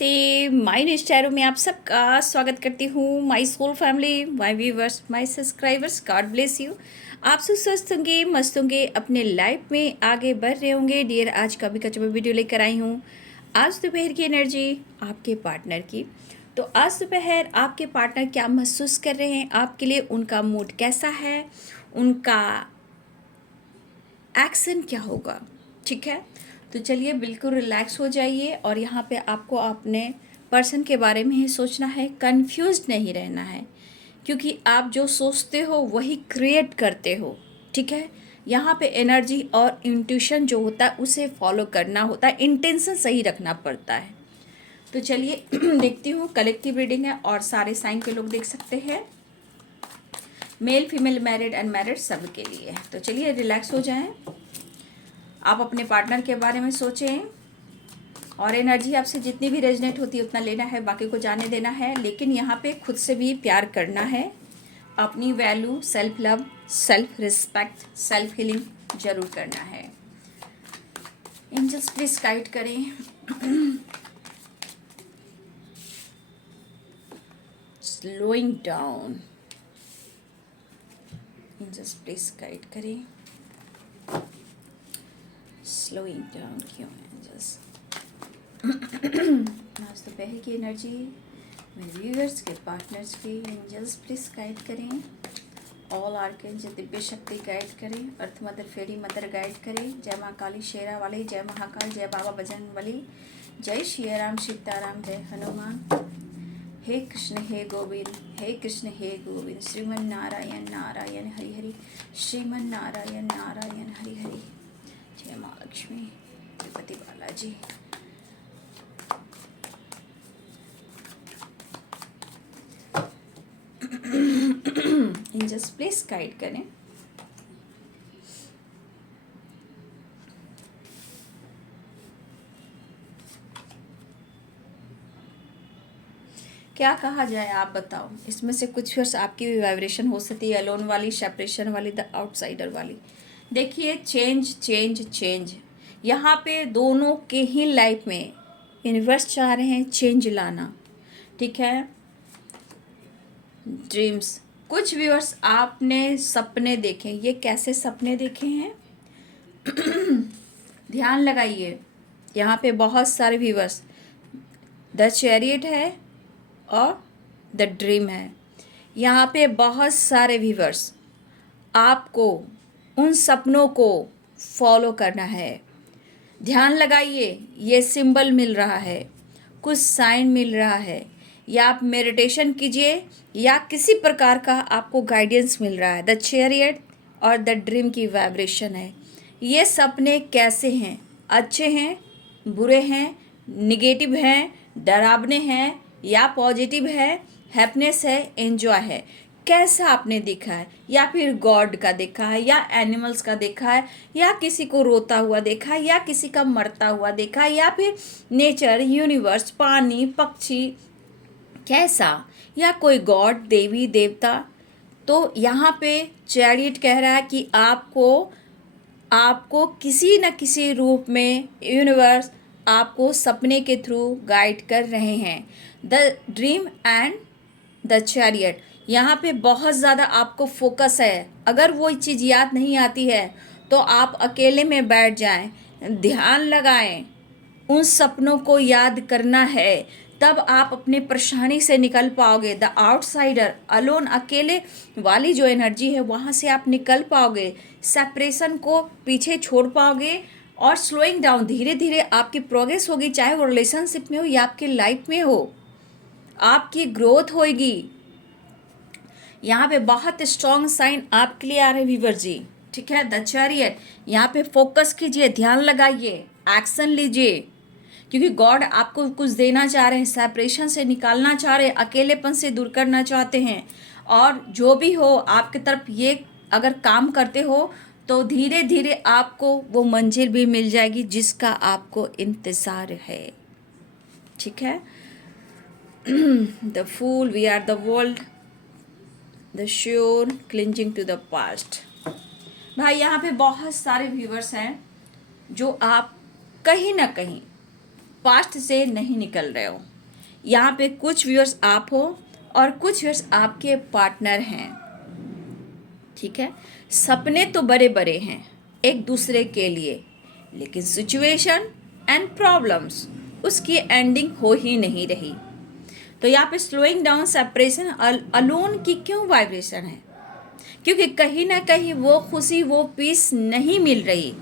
नमस्ते, माय नेस्टैरो में आप सबका स्वागत करती हूँ। My soul family, my viewers, my subscribers, God bless you. आप सब स्वस्थ होंगे, मस्त होंगे, अपने लाइफ में आगे बढ़ रहे होंगे। डियर, आज का भी कच्चा वीडियो लेकर आई हूँ। आज दोपहर की एनर्जी आपके पार्टनर की। तो आज दोपहर आपके पार्टनर क्या महसूस कर रहे हैं आपके लिए, उनका मूड कैसा है, उनका एक्शन क्या होगा। ठीक है, तो चलिए बिल्कुल रिलैक्स हो जाइए और यहाँ पे आपको अपने पर्सन के बारे में ही सोचना है, कंफ्यूज नहीं रहना है, क्योंकि आप जो सोचते हो वही क्रिएट करते हो। ठीक है, यहाँ पे एनर्जी और इंट्यूशन जो होता है उसे फॉलो करना होता है, इंटेंशन सही रखना पड़ता है। तो चलिए देखती हूँ, कलेक्टिव रीडिंग है और सारे साइन के लोग देख सकते हैं, मेल फीमेल मैरिड अनमैरिड सब के लिए। तो चलिए रिलैक्स हो जाएं, आप अपने पार्टनर के बारे में सोचें और एनर्जी आपसे जितनी भी रेजनेट होती है उतना लेना है, बाकी को जाने देना है। लेकिन यहाँ पे खुद से भी प्यार करना है, अपनी value, self love, self respect, self healing जरूर करना है। एंजल्स प्लीज गाइड करें। Slowing down, angels please guide करें। स्लोइंग डाउन क्यों एंजल्स? आज दोपहर की एनर्जी मेरे व्यूअर्स के, पार्टनर्स के, एंजल्स प्लीज गाइड करें। ऑल आर्कएंजल दिव्य शक्ति गाइड करें। Earth mother, fairy mother guide करें। जय माँ काली, शेरा वाली, जय महाकाल, जय बाबा बजरंग बली, जय श्री राम, सीताराम, जय हनुमान। हे कृष्ण हे गोविंद, हे कृष्ण हे गोविंद, श्रीमन नारायण नारायण हरि हरि, श्रीमन नारायण नारायण हरि हरि। जय माँ Lakshmi, Tirupati Balaji. Angels please guide करें। क्या कहा जाए, आप बताओ। इसमें से कुछ वर्ष आपकी भी वाइब्रेशन हो सकती है, अलोन वाली, सेपरेशन वाली, द आउटसाइडर वाली। देखिए, चेंज चेंज चेंज, यहाँ पे दोनों के ही लाइफ में यूनिवर्स चाह रहे हैं चेंज लाना। ठीक है, ड्रीम्स, कुछ व्यूअर्स आपने सपने देखे, ये कैसे सपने देखे हैं ध्यान लगाइए। यहाँ पे बहुत सारे व्यूअर्स, द चैरियट है और द ड्रीम है। यहाँ पे बहुत सारे व्यूअर्स, आपको उन सपनों को फॉलो करना है। ध्यान लगाइए, ये सिंबल मिल रहा है, कुछ साइन मिल रहा है, या आप मेडिटेशन कीजिए या किसी प्रकार का आपको गाइडेंस मिल रहा है। द चैरियट और द ड्रीम की वाइब्रेशन है। ये सपने कैसे हैं? अच्छे हैं, बुरे हैं, निगेटिव हैं, डरावने हैं या पॉजिटिव है, हैप्पीनेस है, एंजॉय है, कैसा आपने देखा है? या फिर गॉड का देखा है, या एनिमल्स का देखा है, या किसी को रोता हुआ देखा है, या किसी का मरता हुआ देखा है, या फिर नेचर, यूनिवर्स, पानी, पक्षी, कैसा, या कोई गॉड, देवी देवता। तो यहाँ पे चैरियट कह रहा है कि आपको किसी न किसी रूप में यूनिवर्स आपको सपने के थ्रू गाइड कर रहे हैं। The dream and the chariot, यहाँ पे बहुत ज़्यादा आपको फोकस है। अगर वो चीज़ याद नहीं आती है तो आप अकेले में बैठ जाएं, ध्यान लगाएं, उन सपनों को याद करना है, तब आप अपने परेशानी से निकल पाओगे। द आउटसाइडर, अलोन, अकेले वाली जो एनर्जी है वहाँ से आप निकल पाओगे, सेपरेशन को पीछे छोड़ पाओगे और स्लोइंग डाउन, धीरे धीरे आपकी प्रोग्रेस होगी, चाहे वो रिलेशनशिप में हो या आपकी लाइफ में हो, आपकी ग्रोथ होगी। यहाँ पे बहुत स्ट्रॉन्ग साइन आपके लिए आ रहे व्यूअर जी। ठीक है, द चैरियट, यहाँ पे फोकस कीजिए, ध्यान लगाइए, एक्शन लीजिए, क्योंकि गॉड आपको कुछ देना चाह रहे हैं, सेपरेशन से निकालना चाह रहे हैं, अकेलेपन से दूर करना चाहते हैं। और जो भी हो आपकी तरफ ये अगर काम करते हो तो धीरे धीरे आपको वो मंजिल भी मिल जाएगी जिसका आपको इंतज़ार है। ठीक है, the fool, we are the world, the sure, cleansing to the past. भाई यहाँ पे बहुत सारे व्यूवर्स हैं जो आप कहीं ना कहीं पास्ट से नहीं निकल रहे हो। यहाँ पे कुछ व्यूअर्स आप हो और कुछ व्यूअर्स आपके पार्टनर हैं, ठीक है। सपने तो बड़े बड़े हैं एक दूसरे के लिए, लेकिन सिचुएशन एंड प्रॉब्लम्स उसकी एंडिंग हो ही नहीं रही। तो यहाँ पे स्लोइंग डाउन सेपरेशन अलोन की क्यों वाइब्रेशन है? क्योंकि कहीं ना कहीं वो खुशी, वो पीस नहीं मिल रही,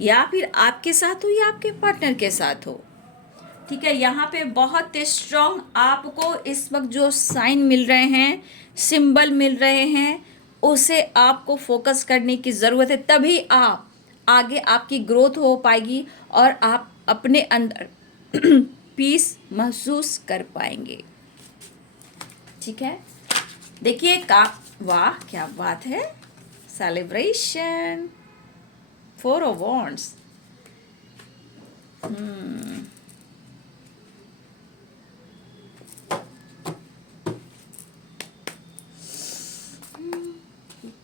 या फिर आपके साथ हो या आपके पार्टनर के साथ हो, ठीक है। यहाँ पे बहुत स्ट्रॉन्ग आपको इस वक्त जो साइन मिल रहे हैं, सिंबल मिल रहे हैं, उसे आपको फोकस करने की ज़रूरत है, तभी आप आगे आपकी ग्रोथ हो पाएगी और आप अपने अंदर पीस महसूस कर पाएंगे, ठीक है। देखिए वाह क्या बात है, सेलिब्रेशन, 4 of Wands।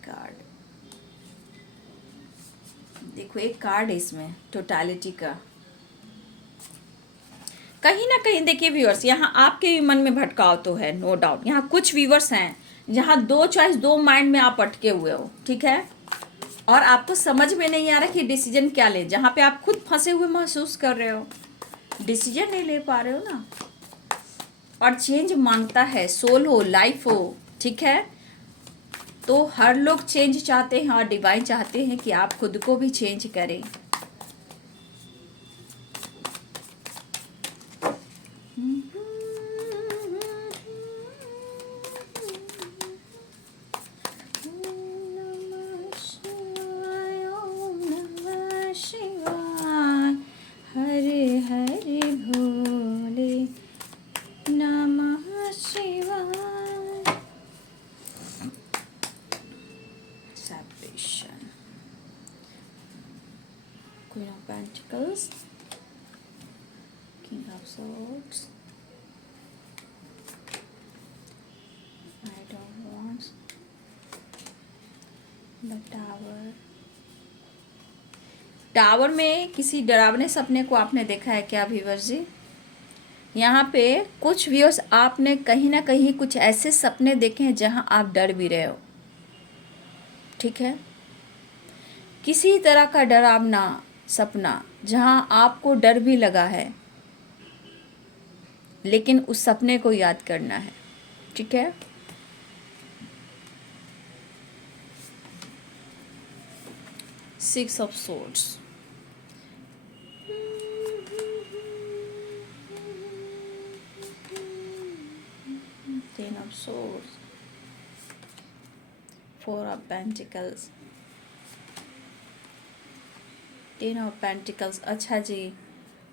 कार्ड देखो, एक कार्ड है इसमें टोटालिटी का। कहीं ना कहीं देखिए व्यूअर्स, यहाँ आपके भी मन में भटकाव तो है, नो डाउट। यहाँ कुछ व्यूअर्स हैं जहाँ दो चॉइस, दो माइंड में आप अटके हुए हो, ठीक है, और आपको समझ में नहीं आ रहा कि डिसीजन क्या ले। जहाँ पे आप खुद फंसे हुए महसूस कर रहे हो, डिसीजन नहीं ले पा रहे हो ना। और चेंज मांगता है, सोल हो, लाइफ हो, ठीक है। तो हर लोग चेंज चाहते हैं और डिवाइन चाहते हैं कि आप खुद को भी चेंज करें। हरे हरे भोले नमः शिवाय। Separation, queen of pentacles, king of swords, night of wands, the tower. Tower में किसी डरावने सपने को आपने देखा है क्या व्यूअर्स जी? यहाँ पे कुछ व्यूअर्स आपने कहीं ना कहीं कुछ ऐसे सपने देखे हैं जहाँ आप डर भी रहे हो, ठीक है। किसी तरह का डरावना सपना जहाँ आपको डर भी लगा है, लेकिन उस सपने को याद करना है, ठीक है। Six of swords, ten of swords, 4 of pentacles, 10 of pentacles. अच्छा जी,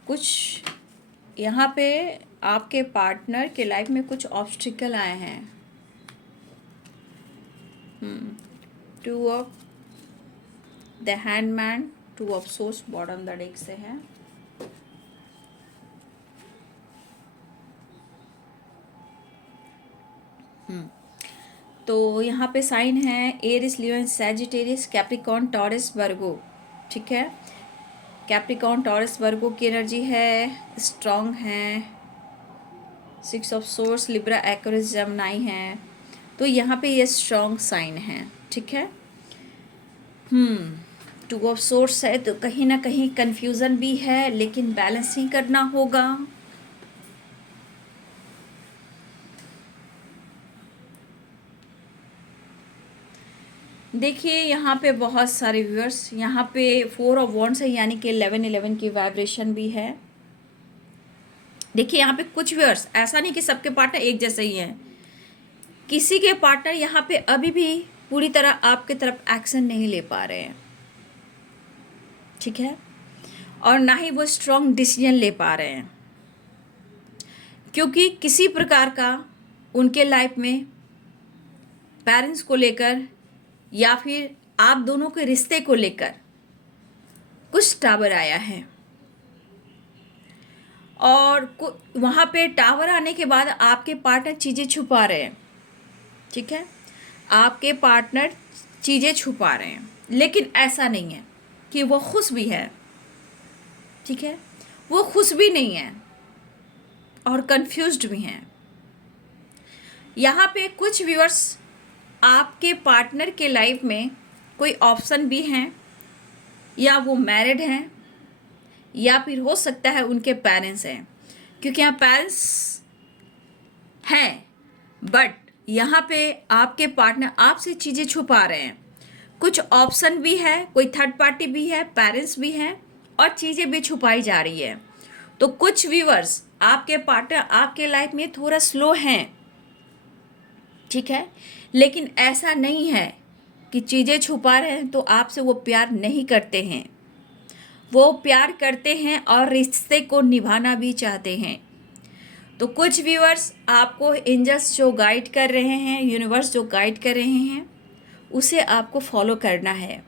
कुछ यहाँ पे आपके पार्टनर के लाइफ में कुछ ऑब्स्टिकल आए हैं। 2 of the handman, 2 of source bottom the deck से है। तो यहाँ पे साइन है एरिस, लियो, सैजिटेरियस, कैप्रिकॉर्न, टॉरस, वर्गो, ठीक है। कैप्रिकॉर्न, टॉरस, वर्गो की एनर्जी है, स्ट्रॉन्ग है। 6 of source, Libra, Aquarius, Gemini है। तो यहाँ पे ये स्ट्रॉन्ग साइन है, ठीक है। 2 ऑफ सोर्स है, तो कहीं ना कहीं कंफ्यूजन भी है, लेकिन बैलेंस ही करना होगा। देखिए यहाँ पे बहुत सारे व्यूअर्स, यहाँ पे 4 ऑफ वॉन्ड्स है, यानी कि 11 की वाइब्रेशन भी है। देखिए यहाँ पे कुछ व्यूअर्स, ऐसा नहीं कि सबके पार्टनर एक जैसे ही हैं, किसी के पार्टनर यहाँ पे अभी भी पूरी तरह आपके तरफ एक्शन नहीं ले पा रहे हैं, ठीक है, और ना ही वो स्ट्रॉन्ग डिसीजन ले पा रहे हैं, क्योंकि किसी प्रकार का उनके लाइफ में पेरेंट्स को लेकर या फिर आप दोनों के रिश्ते को लेकर कुछ टावर आया है, और वहाँ पे टावर आने के बाद आपके पार्टनर चीज़ें छुपा रहे हैं, ठीक है, आपके पार्टनर चीज़ें छुपा रहे हैं, लेकिन ऐसा नहीं है कि वो खुश भी है, ठीक है, वो खुश भी नहीं है, और कंफ्यूज्ड भी हैं। यहाँ पे कुछ व्यूअर्स आपके पार्टनर के लाइफ में कोई ऑप्शन भी हैं, या वो मैरिड हैं, या फिर हो सकता है उनके पेरेंट्स हैं, क्योंकि यहाँ पेरेंट्स हैं, बट यहाँ पे आपके पार्टनर आपसे चीज़ें छुपा रहे हैं। कुछ ऑप्शन भी है, कोई थर्ड पार्टी भी है, पेरेंट्स भी हैं, और चीज़ें भी छुपाई जा रही है। तो कुछ व्यूअर्स आपके पार्टनर आपके लाइफ में थोड़ा स्लो हैं, ठीक है, लेकिन ऐसा नहीं है कि चीज़ें छुपा रहे हैं तो आपसे वो प्यार नहीं करते हैं। वो प्यार करते हैं और रिश्ते को निभाना भी चाहते हैं। तो कुछ व्यूअर्स आपको एंजल्स जो गाइड कर रहे हैं, यूनिवर्स जो गाइड कर रहे हैं, उसे आपको फॉलो करना है।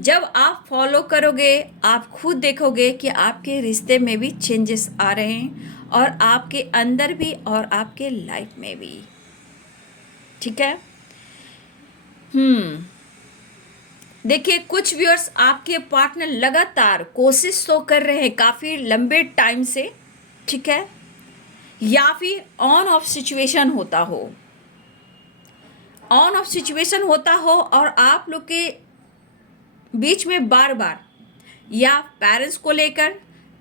जब आप फॉलो करोगे, आप खुद देखोगे कि आपके रिश्ते में भी चेंजेस आ रहे हैं, और आपके अंदर भी और आपके लाइफ में भी, ठीक है। देखिए, कुछ व्यूअर्स आपके पार्टनर लगातार कोशिश तो कर रहे हैं काफ़ी लंबे टाइम से, ठीक है, या फिर ऑन ऑफ सिचुएशन होता हो, ऑन ऑफ सिचुएशन होता हो, और आप लोग के बीच में बार बार या पेरेंट्स को लेकर,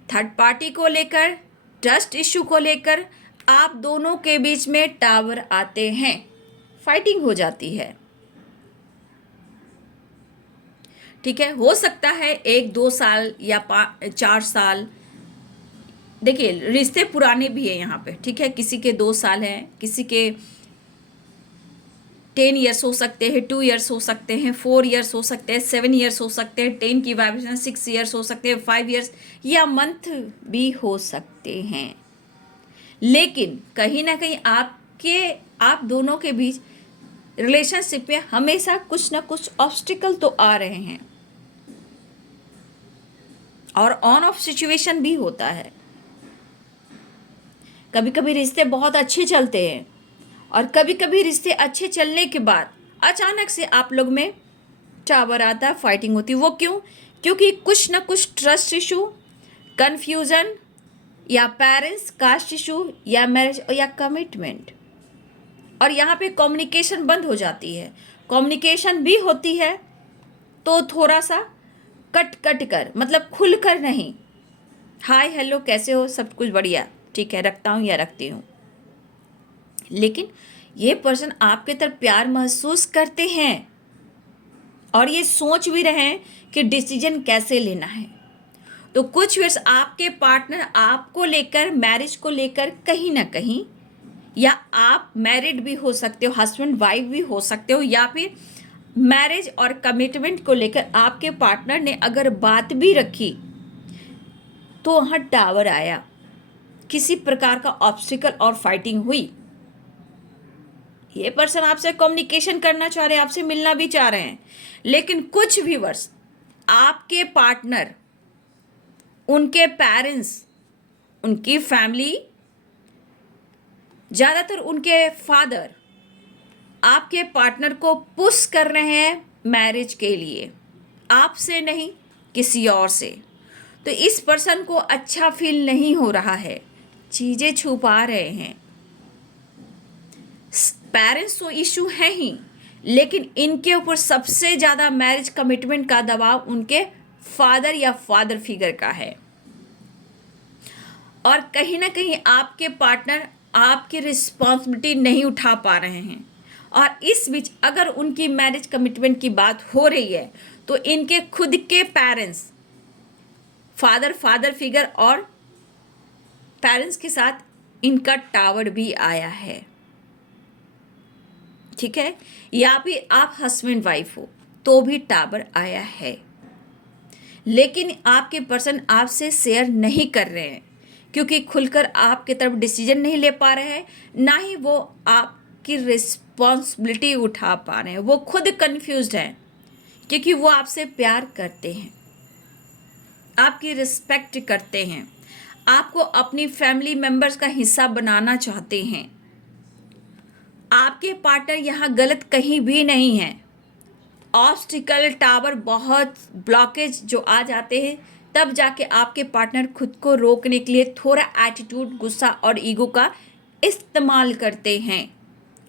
थर्ड पार्टी को लेकर, ट्रस्ट इशू को लेकर आप दोनों के बीच में टावर आते हैं, फाइटिंग हो जाती है, ठीक है। हो सकता है 1-2 साल या 4 साल, देखिए रिश्ते पुराने भी हैं यहाँ पे, ठीक है। किसी के 2 साल हैं, किसी के 10 ईयर्स हो सकते हैं, 2 ईयर्स हो सकते हैं, 4 ईयर्स हो सकते हैं, 7 ईयर्स हो सकते हैं, 10 की वाइब्रेशन 6 ईयर्स हो सकते हैं, 5 ईयर्स या मंथ भी हो सकते हैं। लेकिन कहीं ना कहीं आप दोनों के बीच रिलेशनशिप में हमेशा कुछ ना कुछ ऑब्स्टिकल तो आ रहे हैं, और ऑन ऑफ सिचुएशन भी होता है। कभी कभी रिश्ते बहुत अच्छे चलते हैं, और कभी कभी रिश्ते अच्छे चलने के बाद अचानक से आप लोग में टावर आता, फाइटिंग होती। वो क्यों? क्योंकि कुछ ना कुछ ट्रस्ट इशू, कन्फ्यूज़न, या पेरेंट्स, कास्ट इशू, या मैरिज, या कमिटमेंट, और यहाँ पे कम्युनिकेशन बंद हो जाती है। कम्युनिकेशन भी होती है तो थोड़ा सा कट कट कर, मतलब खुल कर नहीं, हाय हेलो कैसे हो, सब कुछ बढ़िया, ठीक है, रखता हूँ या रखती हूँ। लेकिन ये पर्सन आपके तरफ प्यार महसूस करते हैं, और ये सोच भी रहे हैं कि डिसीजन कैसे लेना है। तो कुछ वर्ष आपके पार्टनर आपको लेकर, मैरिज को लेकर कहीं ना कहीं, या आप मैरिड भी हो सकते हो, हस्बैंड वाइफ भी हो सकते हो, या फिर मैरिज और कमिटमेंट को लेकर आपके पार्टनर ने अगर बात भी रखी तो वहाँ टावर आया, किसी प्रकार का ऑब्स्टिकल और फाइटिंग हुई। ये पर्सन आपसे कम्युनिकेशन करना चाह रहे हैं, आपसे मिलना भी चाह रहे हैं, लेकिन कुछ व्यूअर्स आपके पार्टनर, उनके पेरेंट्स, उनकी फैमिली, ज़्यादातर उनके फादर आपके पार्टनर को पुश कर रहे हैं मैरिज के लिए, आपसे नहीं किसी और से। तो इस पर्सन को अच्छा फील नहीं हो रहा है, चीज़ें छुपा रहे हैं। पेरेंट्स तो इशू है ही, लेकिन इनके ऊपर सबसे ज़्यादा मैरिज कमिटमेंट का दबाव उनके फादर या फादर फिगर का है, और कहीं ना कहीं आपके पार्टनर आपकी रिस्पॉन्सिबिलिटी नहीं उठा पा रहे हैं। और इस बीच अगर उनकी मैरिज कमिटमेंट की बात हो रही है तो इनके खुद के पेरेंट्स, फादर फिगर और पेरेंट्स के साथ इनका टावर भी आया है, ठीक है। या फिर आप हस्बैंड वाइफ हो तो भी टावर आया है, लेकिन आपके पर्सन आपसे शेयर नहीं कर रहे हैं, क्योंकि खुलकर आपके तरफ डिसीजन नहीं ले पा रहे हैं, ना ही वो आपकी रिस्पॉन्सिबिलिटी उठा पा रहे हैं। वो खुद कंफ्यूज्ड हैं, क्योंकि वो आपसे प्यार करते हैं, आपकी रिस्पेक्ट करते हैं, आपको अपनी फैमिली मेंबर्स का हिस्सा बनाना चाहते हैं। आपके पार्टनर यहाँ गलत कहीं भी नहीं है। ऑब्स्टिकल, टावर, बहुत ब्लॉकेज जो आ जाते हैं, तब जाके आपके पार्टनर खुद को रोकने के लिए थोड़ा एटीट्यूड, गुस्सा और ईगो का इस्तेमाल करते हैं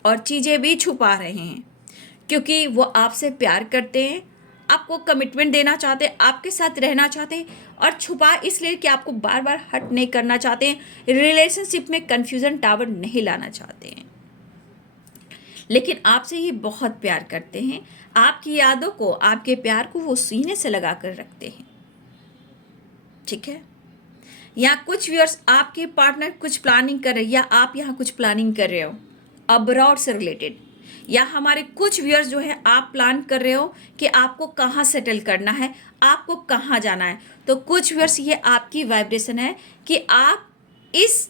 और चीज़ें भी छुपा रहे हैं, क्योंकि वो आपसे प्यार करते हैं, आपको कमिटमेंट देना चाहते हैं, आपके साथ रहना चाहते हैं, और छुपा इसलिए कि आपको बार बार हर्ट नहीं करना चाहते हैं, रिलेशनशिप में कन्फ्यूज़न टावर नहीं लाना चाहते हैं, लेकिन आपसे ये बहुत प्यार करते हैं। आपकी यादों को, आपके प्यार को वो सीने से लगा कर रखते हैं। ठीक है, या कुछ व्यूअर्स आपके पार्टनर कुछ प्लानिंग कर रहे हैं, या आप यहाँ कुछ प्लानिंग कर रहे हो अब्रॉड से रिलेटेड, या हमारे कुछ व्यूअर्स जो है आप प्लान कर रहे हो कि आपको कहाँ सेटल करना है, आपको कहाँ जाना है। तो कुछ व्यूअर्स ये आपकी वाइब्रेशन है कि आप इस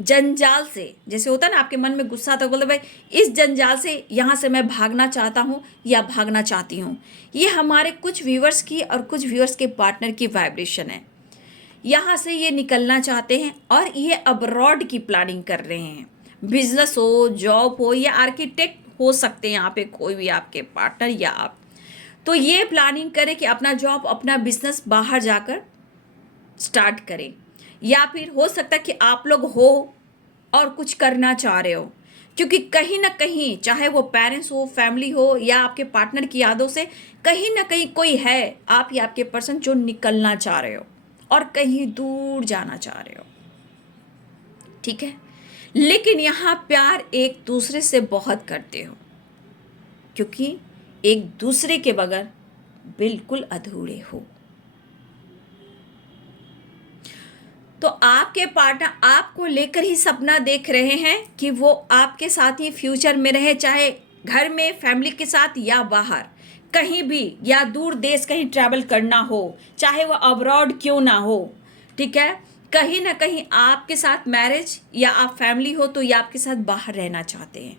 जंजाल से, जैसे होता है ना आपके मन में गुस्सा आता है, बोलते भाई इस जंजाल से यहाँ से मैं भागना चाहता हूँ या भागना चाहती हूँ। ये हमारे कुछ व्यूअर्स की और कुछ व्यूअर्स के पार्टनर की वाइब्रेशन है। यहाँ से ये निकलना चाहते हैं और ये अब्रॉड की प्लानिंग कर रहे हैं। बिजनेस हो, जॉब हो, या आर्किटेक्ट हो सकते हैं यहाँ पे कोई भी आपके पार्टनर या आप। तो ये प्लानिंग करें कि अपना जॉब, अपना बिजनेस बाहर जाकर स्टार्ट करें, या फिर हो सकता है कि आप लोग हो और कुछ करना चाह रहे हो, क्योंकि कहीं ना कहीं चाहे वो पेरेंट्स हो, फैमिली हो, या आपके पार्टनर की यादों से कहीं ना कहीं कोई है, आप या आपके पर्सन, जो निकलना चाह रहे हो और कहीं दूर जाना चाह रहे हो। ठीक है, लेकिन यहाँ प्यार एक दूसरे से बहुत करते हो, क्योंकि एक दूसरे के बगैर बिल्कुल अधूरे हो। तो आपके पार्टनर आपको लेकर ही सपना देख रहे हैं कि वो आपके साथ ही फ्यूचर में रहे, चाहे घर में फैमिली के साथ या बाहर कहीं भी, या दूर देश कहीं ट्रैवल करना हो, चाहे वो अब्रॉड क्यों ना हो। ठीक है, कहीं ना कहीं आपके साथ मैरिज, या आप फैमिली हो तो या आपके साथ बाहर रहना चाहते हैं,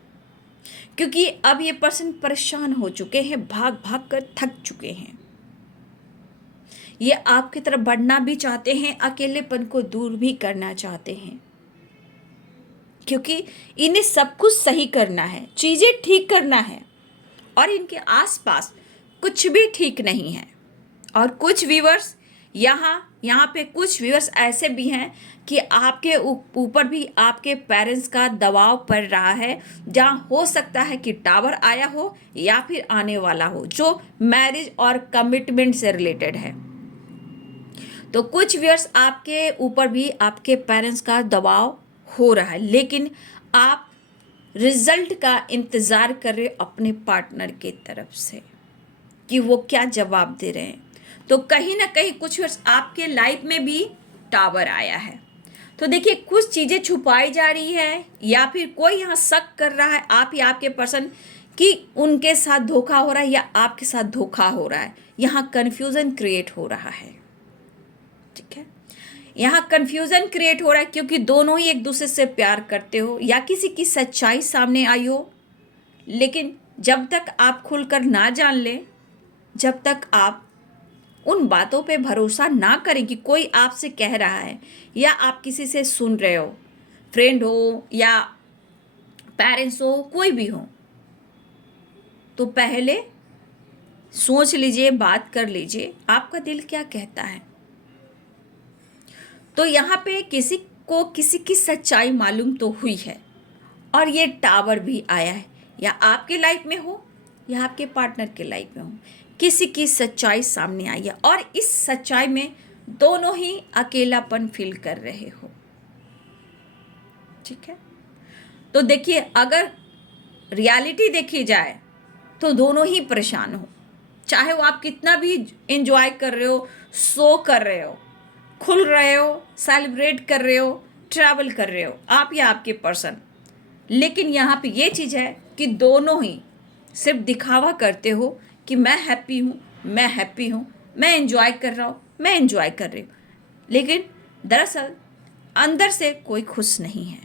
क्योंकि अब ये पर्सन परेशान हो चुके हैं, भाग भाग कर थक चुके हैं। ये आपकी तरफ बढ़ना भी चाहते हैं, अकेलेपन को दूर भी करना चाहते हैं, क्योंकि इन्हें सब कुछ सही करना है, चीज़ें ठीक करना है, और इनके आसपास कुछ भी ठीक नहीं है। और कुछ व्यूअर्स यहाँ पे कुछ व्यूअर्स ऐसे भी हैं कि आपके ऊपर भी आपके पेरेंट्स का दबाव पड़ रहा है, जहाँ हो सकता है कि टावर आया हो या फिर आने वाला हो, जो मैरिज और कमिटमेंट से रिलेटेड है। तो कुछ व्यूअर्स आपके ऊपर भी आपके पेरेंट्स का दबाव हो रहा है, लेकिन आप रिजल्ट का इंतज़ार कर रहे अपने पार्टनर के तरफ से कि वो क्या जवाब दे रहे हैं। तो कहीं ना कहीं कुछ व्यूअर्स आपके लाइफ में भी टावर आया है। तो देखिए, कुछ चीज़ें छुपाई जा रही है, या फिर कोई यहाँ शक कर रहा है आप या आपके पर्सन कि उनके साथ धोखा हो रहा है या आपके साथ धोखा हो रहा है। यहाँ कन्फ्यूज़न क्रिएट हो रहा है। ठीक है, यहाँ कन्फ्यूज़न क्रिएट हो रहा है क्योंकि दोनों ही एक दूसरे से प्यार करते हो, या किसी की सच्चाई सामने आई हो, लेकिन जब तक आप खुलकर ना जान लें, जब तक आप उन बातों पे भरोसा ना करें कि कोई आपसे कह रहा है या आप किसी से सुन रहे हो, फ्रेंड हो या पेरेंट्स हो, कोई भी हो, तो पहले सोच लीजिए, बात कर लीजिए, आपका दिल क्या कहता है। तो यहाँ पे किसी को किसी की सच्चाई मालूम तो हुई है, और ये टावर भी आया है, या आपके लाइफ में हो या आपके पार्टनर के लाइफ में हो, किसी की सच्चाई सामने आई है, और इस सच्चाई में दोनों ही अकेलापन फील कर रहे हो। ठीक है, तो देखिए, अगर रियलिटी देखी जाए तो दोनों ही परेशान हो, चाहे वो आप कितना भी एंजॉय कर रहे हो, सो कर रहे हो, खुल रहे हो, सेलिब्रेट कर रहे हो, ट्रैवल कर रहे हो, आप या आपके पर्सन। लेकिन यहाँ पे ये चीज़ है कि दोनों ही सिर्फ दिखावा करते हो कि मैं हैप्पी हूँ, मैं हैप्पी हूँ, मैं एंजॉय कर रहा हूँ, मैं एंजॉय कर रही हूँ, लेकिन दरअसल अंदर से कोई खुश नहीं है।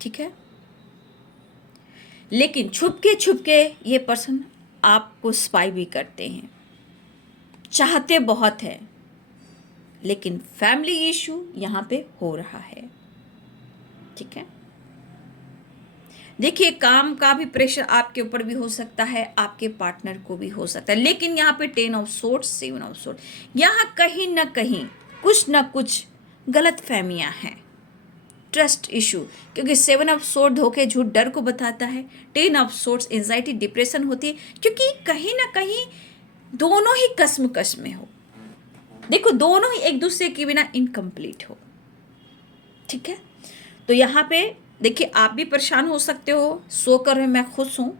ठीक है, लेकिन छुपके ये पर्सन आपको स्पाई भी करते हैं, चाहते बहुत हैं, लेकिन फैमिली इशू यहाँ पे हो रहा है। ठीक है, देखिए काम का भी प्रेशर आपके ऊपर भी हो सकता है, आपके पार्टनर को भी हो सकता है, लेकिन यहाँ पे 10 ऑफ सोर्ड्स, 7 ऑफ सोर्ड, यहाँ कहीं ना कहीं कुछ ना कुछ गलत फहमियाँ हैं, ट्रस्ट इशू, क्योंकि 7 ऑफ सोर्ड धोखे झूठ डर को बताता है, 10 ऑफ सोर्ड्स एंजाइटी डिप्रेशन होती है, क्योंकि कहीं ना कहीं दोनों ही कश्मकश में हो। देखो दोनों ही एक दूसरे के बिना इनकम्प्लीट हो, ठीक है। तो यहाँ पे देखिए आप भी परेशान हो सकते हो, सो कर मैं खुश हूँ,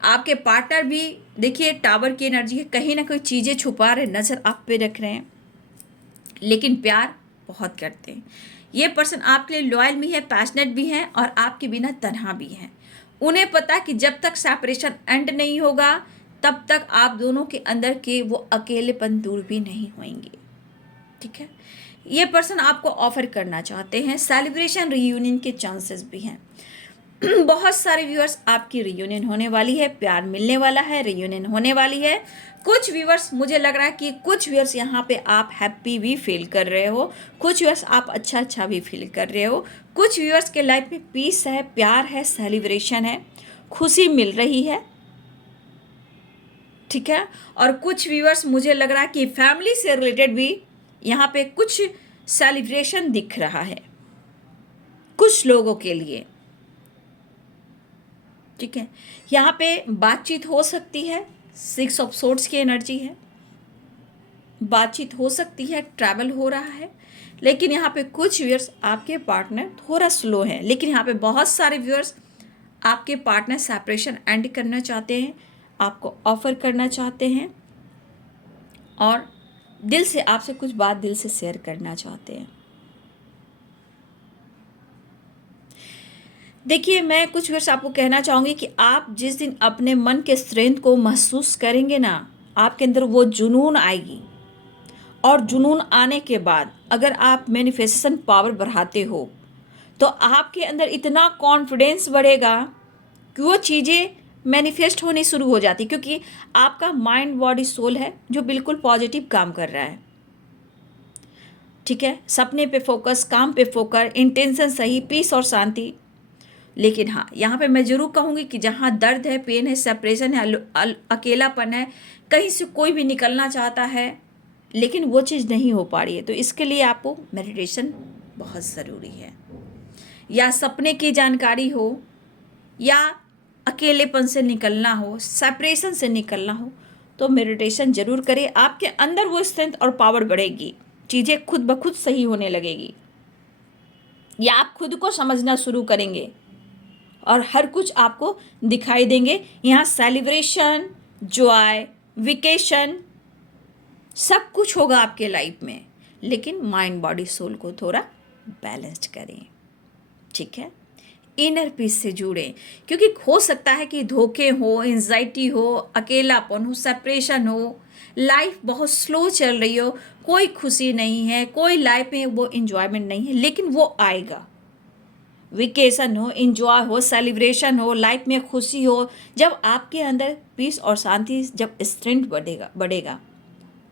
आपके पार्टनर भी देखिए टावर की एनर्जी है, कहीं ना कहीं चीज़ें छुपा रहे, नज़र आप पे रख रहे हैं, लेकिन प्यार बहुत करते हैं। ये पर्सन आपके लिए लॉयल भी है, पैशनेट भी है, और आपके बिना तन्हा भी है। उन्हें पता कि जब तक सेपरेशन एंड नहीं होगा तब तक आप दोनों के अंदर के वो अकेलेपन दूर भी नहीं होंगे, ठीक है। ये पर्सन आपको ऑफर करना चाहते हैं, सेलिब्रेशन रियूनियन के चांसेस भी हैं। बहुत सारे व्यूअर्स आपकी रियूनियन होने वाली है, प्यार मिलने वाला है, रियूनियन होने वाली है। कुछ व्यूअर्स मुझे लग रहा है कि कुछ व्यूअर्स यहाँ पे आप हैप्पी भी फील कर रहे हो, कुछ व्यूअर्स आप अच्छा भी फील कर रहे हो, कुछ व्यूअर्स के लाइफ में पीस है, प्यार है, सेलिब्रेशन है, खुशी मिल रही है, ठीक है। और कुछ व्यूअर्स मुझे लग रहा है कि फैमिली से रिलेटेड भी यहाँ पे कुछ सेलिब्रेशन दिख रहा है कुछ लोगों के लिए, ठीक है। यहाँ पे बातचीत हो सकती है, 6 ऑफ सोर्ड्स की एनर्जी है, बातचीत हो सकती है, ट्रैवल हो रहा है, लेकिन यहाँ पे कुछ व्यूअर्स आपके पार्टनर थोड़ा स्लो हैं, लेकिन यहाँ पे बहुत सारे व्यूअर्स आपके पार्टनर सेपरेशन एंड करना चाहते हैं, आपको ऑफर करना चाहते हैं, और दिल से आपसे कुछ बात दिल से शेयर करना चाहते हैं। देखिए मैं कुछ वर्ष आपको कहना चाहूँगी कि आप जिस दिन अपने मन के स्ट्रेंथ को महसूस करेंगे ना, आपके अंदर वो जुनून आएगी, और जुनून आने के बाद अगर आप मैनिफेस्टेशन पावर बढ़ाते हो तो आपके अंदर इतना कॉन्फिडेंस बढ़ेगा कि वो चीज़ें मैनिफेस्ट होनी शुरू हो जाती, क्योंकि आपका माइंड बॉडी सोल है जो बिल्कुल पॉजिटिव काम कर रहा है, ठीक है। सपने पे फोकस, काम पे फोकस, इंटेंशन सही, पीस और शांति। लेकिन हाँ यहाँ पे मैं ज़रूर कहूँगी कि जहाँ दर्द है, पेन है, सेपरेशन है, अकेलापन है, कहीं से कोई भी निकलना चाहता है लेकिन वो चीज़ नहीं हो पा रही है, तो इसके लिए आपको मेडिटेशन बहुत ज़रूरी है, या सपने की जानकारी हो, या अकेलेपन से निकलना हो, सेपरेशन से निकलना हो, तो मेडिटेशन ज़रूर करें। आपके अंदर वो स्ट्रेंथ और पावर बढ़ेगी, चीज़ें खुद ब खुद सही होने लगेगी, या आप खुद को समझना शुरू करेंगे और हर कुछ आपको दिखाई देंगे। यहाँ सेलिब्रेशन, जॉय, वेकेशन सब कुछ होगा आपके लाइफ में, लेकिन माइंड बॉडी सोल को थोड़ा बैलेंस्ड करें, ठीक है। इनर पीस से जुड़ें, क्योंकि हो सकता है कि धोखे हो, एंजाइटी हो, अकेलापन हो, सेपरेशन हो, लाइफ बहुत स्लो चल रही हो, कोई खुशी नहीं है, कोई लाइफ में वो इंजॉयमेंट नहीं है, लेकिन वो आएगा। वेकेशन हो, इंजॉय हो, सेलिब्रेशन हो, लाइफ में खुशी हो, जब आपके अंदर पीस और शांति, जब स्ट्रेंथ बढ़ेगा,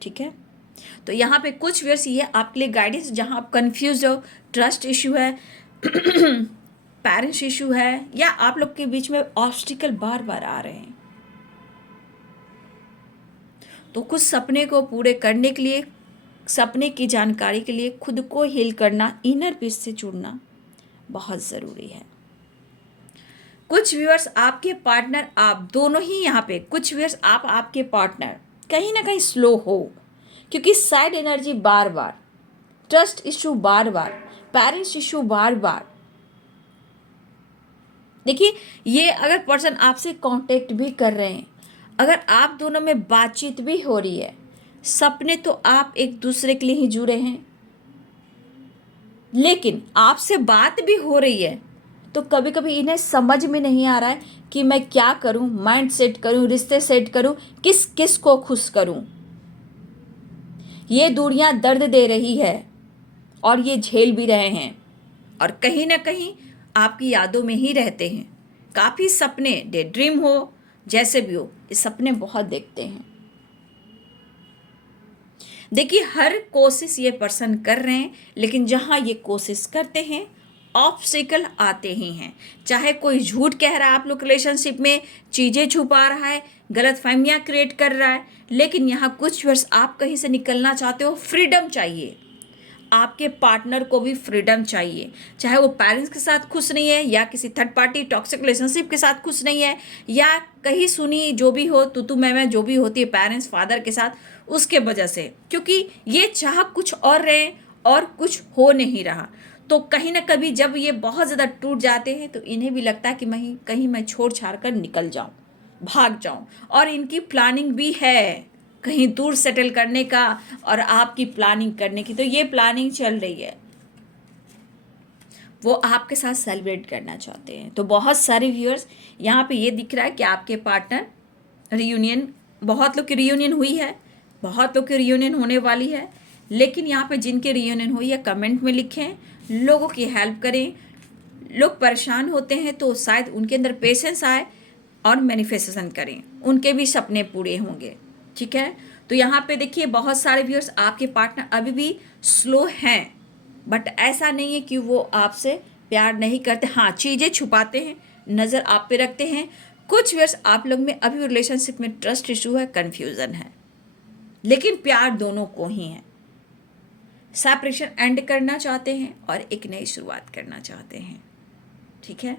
ठीक है। तो यहाँ पे कुछ वर्ष ये आपके लिए गाइडेंस, जहाँ आप कंफ्यूज हो, ट्रस्ट इशू है, पेरेंट्स इशू है, या आप लोग के बीच में ऑब्स्टिकल बार बार आ रहे हैं, तो कुछ सपने को पूरे करने के लिए, सपने की जानकारी के लिए खुद को हील करना, इनर पीस से जुड़ना बहुत ज़रूरी है। कुछ व्यूअर्स आपके पार्टनर, आप दोनों ही यहाँ पे, कुछ व्यूअर्स आप आपके पार्टनर कहीं ना कहीं स्लो हो, क्योंकि साइड एनर्जी बार बार, ट्रस्ट इशू बार बार, पेरेंट्स इशू बार बार। देखिए ये अगर पर्सन आपसे कांटेक्ट भी कर रहे हैं, अगर आप दोनों में बातचीत भी हो रही है, सपने तो आप एक दूसरे के लिए ही जुड़े हैं, लेकिन आपसे बात भी हो रही है, तो कभी कभी इन्हें समझ में नहीं आ रहा है कि मैं क्या करूं, माइंड सेट करूं, रिश्ते सेट करूं, किस किस को खुश करूं। ये दूरियां दर्द दे रही है और ये झेल भी रहे हैं, और कहीं ना कहीं आपकी यादों में ही रहते हैं। काफ़ी सपने, डे ड्रीम हो, जैसे भी हो, ये सपने बहुत देखते हैं। देखिए हर कोशिश ये पर्सन कर रहे हैं, लेकिन जहाँ ये कोशिश करते हैं ऑब्स्टिकल आते ही हैं। चाहे कोई झूठ कह रहा है आप लोग रिलेशनशिप में, चीज़ें छुपा रहा है, गलतफहमियां क्रिएट कर रहा है, लेकिन यहाँ कुछ वर्ष आप कहीं से निकलना चाहते हो, फ्रीडम चाहिए। आपके पार्टनर को भी फ्रीडम चाहिए, चाहे वो पेरेंट्स के साथ खुश नहीं है या किसी थर्ड पार्टी टॉक्सिक रिलेशनशिप के साथ खुश नहीं है, या कहीं सुनी जो भी हो तू मैं जो भी होती है पेरेंट्स फादर के साथ, उसके वजह से, क्योंकि ये चाह कुछ और रहे और कुछ हो नहीं रहा। तो कहीं ना कभी जब ये बहुत ज़्यादा टूट जाते हैं तो इन्हें भी लगता है कि मैं कहीं मैं छोड़ छाड़ कर निकल जाऊं, भाग जाऊं, और इनकी प्लानिंग भी है कहीं दूर सेटल करने का और आपकी प्लानिंग करने की। तो ये प्लानिंग चल रही है, वो आपके साथ सेलिब्रेट करना चाहते हैं। तो बहुत सारे व्यूअर्स यहाँ पे ये दिख रहा है कि आपके पार्टनर रियूनियन, बहुत लोग की रियूनियन हुई है, बहुत लोग की रियूनियन होने वाली है, लेकिन यहाँ पे जिनके रियूनियन हुई है कमेंट में लिखें, लोगों की हेल्प करें। लोग परेशान होते हैं तो शायद उनके अंदर पेशेंस आए और मैनिफेस्टेशन करें, उनके भी सपने पूरे होंगे। ठीक है, तो यहाँ पे देखिए बहुत सारे व्यूअर्स आपके पार्टनर अभी भी स्लो हैं, बट ऐसा नहीं है कि वो आपसे प्यार नहीं करते। हाँ, चीज़ें छुपाते हैं, नज़र आप पे रखते हैं। कुछ व्यूअर्स आप लोग में अभी रिलेशनशिप में ट्रस्ट इशू है, कन्फ्यूज़न है, लेकिन प्यार दोनों को ही है। सेपरेशन एंड करना चाहते हैं और एक नई शुरुआत करना चाहते हैं। ठीक है,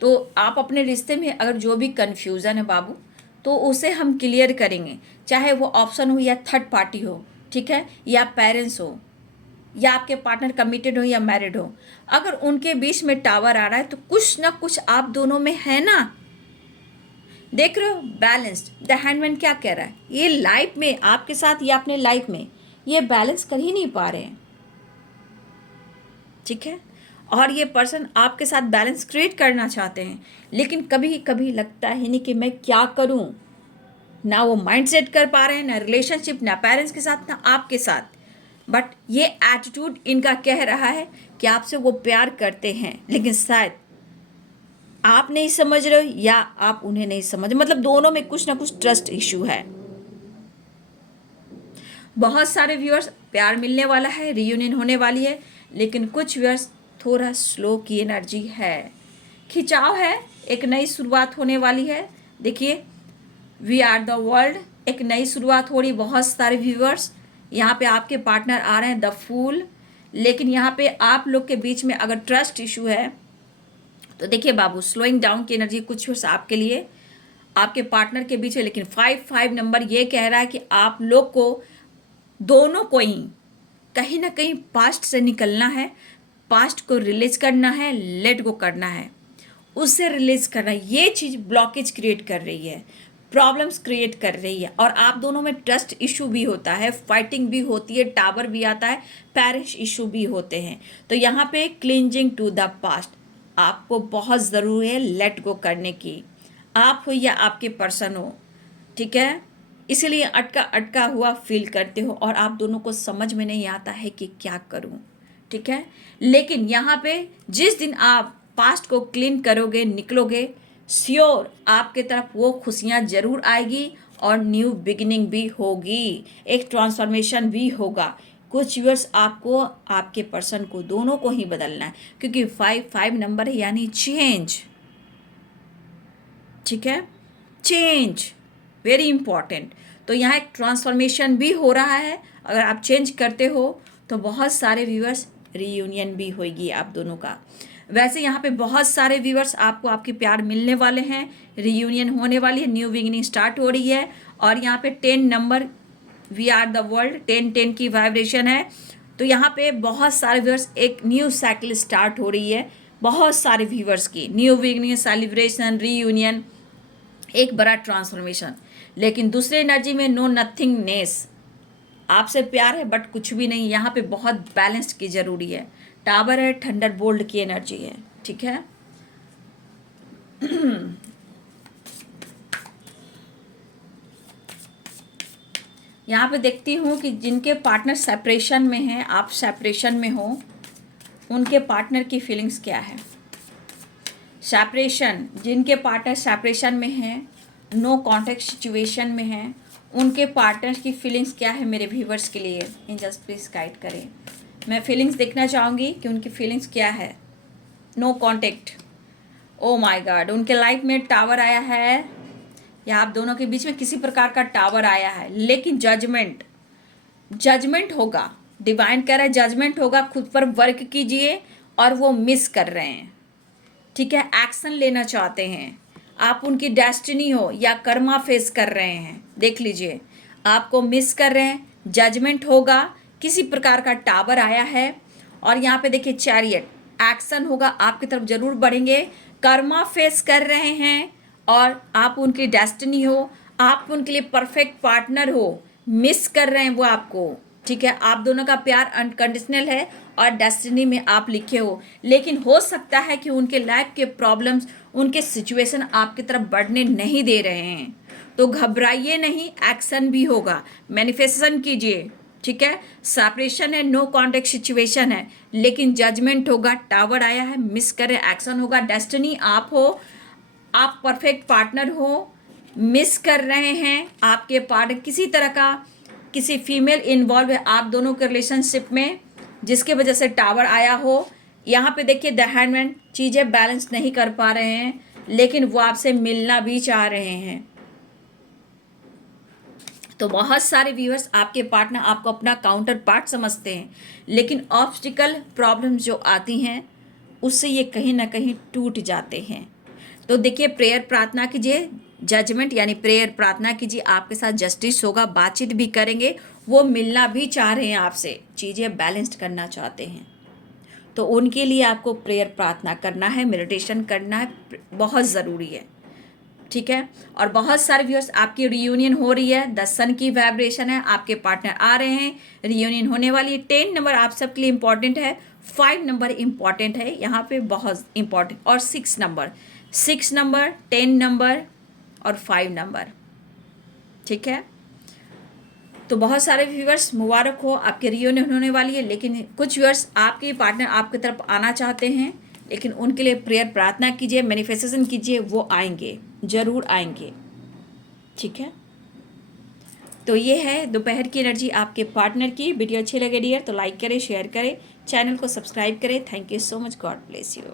तो आप अपने रिश्ते में अगर जो भी कन्फ्यूज़न है बाबू, तो उसे हम क्लियर करेंगे, चाहे वो ऑप्शन हो या थर्ड पार्टी हो, ठीक है, या पेरेंट्स हो, या आपके पार्टनर कमिटेड हो या मैरिड हो। अगर उनके बीच में टावर आ रहा है तो कुछ ना कुछ आप दोनों में है ना। देख रहे हो बैलेंस्ड। द हैंडमैन क्या कह रहा है, ये लाइफ में आपके साथ या अपने लाइफ में ये बैलेंस कर ही नहीं पा रहे हैं। ठीक है, और ये पर्सन आपके साथ बैलेंस क्रिएट करना चाहते हैं, लेकिन कभी कभी लगता है नहीं कि मैं क्या करूं। ना वो माइंड सेट कर पा रहे हैं, ना रिलेशनशिप, ना पेरेंट्स के साथ, ना आपके साथ। बट ये एटीट्यूड इनका कह रहा है कि आपसे वो प्यार करते हैं, लेकिन शायद आप नहीं समझ रहे हो या आप उन्हें नहीं समझ, मतलब दोनों में कुछ ना कुछ ट्रस्ट इशू है। बहुत सारे व्यूअर्स प्यार मिलने वाला है, रियूनियन होने वाली है, लेकिन कुछ व्यूअर्स थोड़ा स्लो की एनर्जी है, खिंचाव है, एक नई शुरुआत होने वाली है। देखिए वी आर द वर्ल्ड, एक नई शुरुआत हो रही। बहुत सारे व्यूअर्स यहाँ पे आपके पार्टनर आ रहे हैं द फूल, लेकिन यहाँ पे आप लोग के बीच में अगर ट्रस्ट इशू है तो देखिए बाबू स्लोइंग डाउन की एनर्जी कुछ व्यूअर्स आपके लिए, आपके पार्टनर के बीच है। लेकिन 5 नंबर ये कह रहा है कि आप लोग को दोनों को ही कहीं ना कहीं पास्ट से निकलना है, पास्ट को रिलीज करना है, लेट गो करना है, उससे रिलीज करना है। ये चीज़ ब्लॉकेज क्रिएट कर रही है, प्रॉब्लम्स क्रिएट कर रही है, और आप दोनों में ट्रस्ट इशू भी होता है, फाइटिंग भी होती है, टावर भी आता है, पेरिश इशू भी होते हैं। तो यहाँ पे क्लिंजिंग टू द पास्ट आपको बहुत ज़रूरी है लेट गो करने की, आप हो या आपके पर्सन हो। ठीक है, इसलिए अटका अटका हुआ फील करते हो और आप दोनों को समझ में नहीं आता है कि क्या करूं। ठीक है, लेकिन यहाँ पे जिस दिन आप पास्ट को क्लीन करोगे, निकलोगे, श्योर आपके तरफ वो खुशियाँ जरूर आएगी और न्यू बिगिनिंग भी होगी, एक ट्रांसफॉर्मेशन भी होगा। कुछ व्यूअर्स आपको, आपके पर्सन को, दोनों को ही बदलना है, क्योंकि 5 नंबर है यानी चेंज। ठीक है, चेंज वेरी इंपॉर्टेंट। तो यहाँ एक ट्रांसफॉर्मेशन भी हो रहा है, अगर आप चेंज करते हो तो बहुत सारे व्यूअर्स रीयूनियन भी होगी आप दोनों का। वैसे यहाँ पे बहुत सारे व्यूअर्स आपको आपके प्यार मिलने वाले हैं, रीयूनियन होने वाली है, न्यू बिगिनिंग स्टार्ट हो रही है। और यहाँ पे 10 number we are the world, 10 की वाइब्रेशन है। तो यहाँ पे बहुत सारे व्यूअर्स, एक न्यू साइकिल स्टार्ट हो रही है बहुत सारे व्यूअर्स की, न्यू बिगिनिंग, सेलिब्रेशन, रीयूनियन, एक बड़ा ट्रांसफॉर्मेशन। लेकिन दूसरे एनर्जी में नो नथिंगनेस, आपसे प्यार है बट कुछ भी नहीं। यहाँ पे बहुत बैलेंस की जरूरी है, टावर है, थंडर बोल्ट की एनर्जी है। ठीक है, यहाँ पे देखती हूँ कि जिनके पार्टनर सेपरेशन में हैं, आप सेपरेशन में हो, उनके पार्टनर की फीलिंग्स क्या है। सेपरेशन, जिनके पार्टनर सेपरेशन में हैं, नो कॉन्टेक्ट सिचुएशन में हैं, उनके पार्टनर की फीलिंग्स क्या है मेरे व्यूवर्स के लिए। एंजल्स प्लीज गाइड करें, मैं फीलिंग्स देखना चाहूँगी कि उनकी फीलिंग्स क्या है। No contact, oh my God, उनके लाइफ में टावर आया है या आप दोनों के बीच में किसी प्रकार का टावर आया है, लेकिन जजमेंट होगा। डिवाइन कह रहा है जजमेंट होगा, खुद पर वर्क कीजिए। और वो मिस कर रहे हैं, ठीक है, एक्शन लेना चाहते हैं। आप उनकी डेस्टिनी हो या कर्मा फेस कर रहे हैं, देख लीजिए, आपको मिस कर रहे हैं। जजमेंट होगा, किसी प्रकार का टावर आया है। और यहाँ पे देखिए चैरियट, एक्शन होगा, आपकी तरफ जरूर बढ़ेंगे। कर्मा फेस कर रहे हैं और आप उनकी डेस्टिनी हो, आप उनके लिए परफेक्ट पार्टनर हो, मिस कर रहे हैं वो आपको, ठीक है। आप दोनों का प्यार अनकंडीशनल है और डेस्टिनी में आप लिखे हो, लेकिन हो सकता है कि उनके लाइफ के प्रॉब्लम्स, उनके सिचुएशन आपकी तरफ बढ़ने नहीं दे रहे हैं। तो घबराइए नहीं, एक्शन भी होगा, मैनिफेस्टेशन कीजिए, ठीक है। सेपरेशन है, नो कॉन्टेक्ट सिचुएशन है, लेकिन जजमेंट होगा, टावर आया है, मिस करे, एक्शन होगा। डेस्टिनी आप हो, आप परफेक्ट पार्टनर हो, मिस कर रहे हैं आपके पार्टनर, किसी तरह का किसी फीमेल इन्वॉल्व है आप दोनों के रिलेशनशिप में, जिसके वजह से टावर आया हो। यहाँ पे देखिए द हैंडमैन, चीज़ें बैलेंस नहीं कर पा रहे हैं, लेकिन वो आपसे मिलना भी चाह रहे हैं। तो बहुत सारे व्यूअर्स, आपके पार्टनर आपको अपना काउंटर पार्ट समझते हैं, लेकिन ऑब्स्टिकल प्रॉब्लम्स जो आती हैं उससे ये कहीं ना कहीं टूट जाते हैं। तो देखिए, प्रेयर प्रार्थना कीजिए, जजमेंट यानी प्रेयर प्रार्थना कीजिए, आपके साथ जस्टिस होगा, बातचीत भी करेंगे, वो मिलना भी चाह रहे हैं आपसे, चीज़ें बैलेंस्ड करना चाहते हैं। तो उनके लिए आपको प्रेयर प्रार्थना करना है, मेडिटेशन करना है, बहुत ज़रूरी है, ठीक है। और बहुत सारे व्यूअर्स, आपकी रियूनियन हो रही है, 10 सन की वाइब्रेशन है, आपके पार्टनर आ रहे हैं, रियूनियन होने वाली है। 10 नंबर आप सबके लिए इंपॉर्टेंट है, 5 नंबर इंपॉर्टेंट है यहाँ पे, बहुत इंपॉर्टेंट, और 6 नंबर, 10 नंबर और 5 नंबर, ठीक है। तो बहुत सारे व्यूअर्स, मुबारक हो, आपके रियूनियन होने वाली है। लेकिन कुछ व्यूअर्स, आपके पार्टनर आपकी तरफ आना चाहते हैं, लेकिन उनके लिए प्रेयर प्रार्थना कीजिए, मैनिफेस्टेशन कीजिए, वो आएंगे, जरूर आएंगे, ठीक है। तो ये है दोपहर की एनर्जी आपके पार्टनर की। वीडियो अच्छी लगे डियर तो लाइक करें, शेयर करें, चैनल को सब्सक्राइब करें। Thank you so much, God bless you.